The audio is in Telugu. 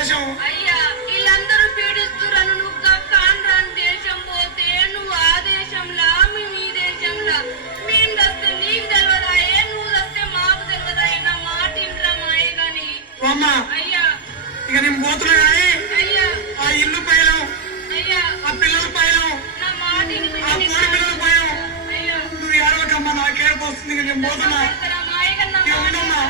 దేశం. అయ్యా వీళ్ళందరూ పీడిస్తురను నువ్వు కాండ్రాన్ దేశం పోతే నువ్వు ఆ దేశంలా మేము ఈ దేశంలా మేము వస్తే నీకు తెలియదాయే నువ్వు వస్తే మాకు తెలియదాయే నా మాట ఇంట్లో మాయ గాని అమ్మా అయ్యా ఇక నేను పోతున్నా కానీ అయ్యా ఆ ఇల్లు పైలం అయ్యా ఆ పిల్లల పైలం నా మాట ఆ కోడి పిల్లల పైలం అయ్యా నువ్వు ఏడవకమ్మా నాకేడుపు వస్తుంది. నేను పోతున్నా. మాయ కన్నా ఉండమ్మా.